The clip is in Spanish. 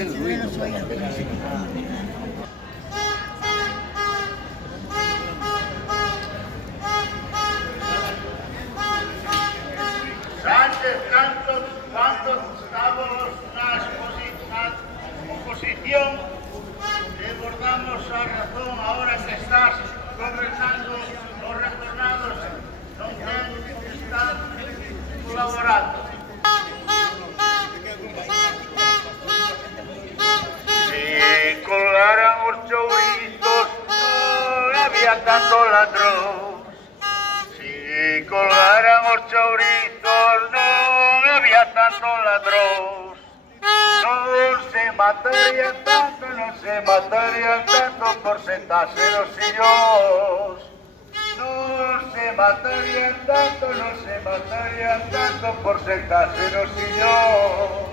Sánchez, cuando estábamos na oposición, recordamos a razón ahora que estás gobernando, los retornados non están colaborando. Si colgaran os chourizos non había tanto ladrón. Si colgaran os chourizos non había tanto ladrón. Non se matarían tanto porcentaxe dos sillóns. Non se matarían tanto porcentaxe dos sillóns.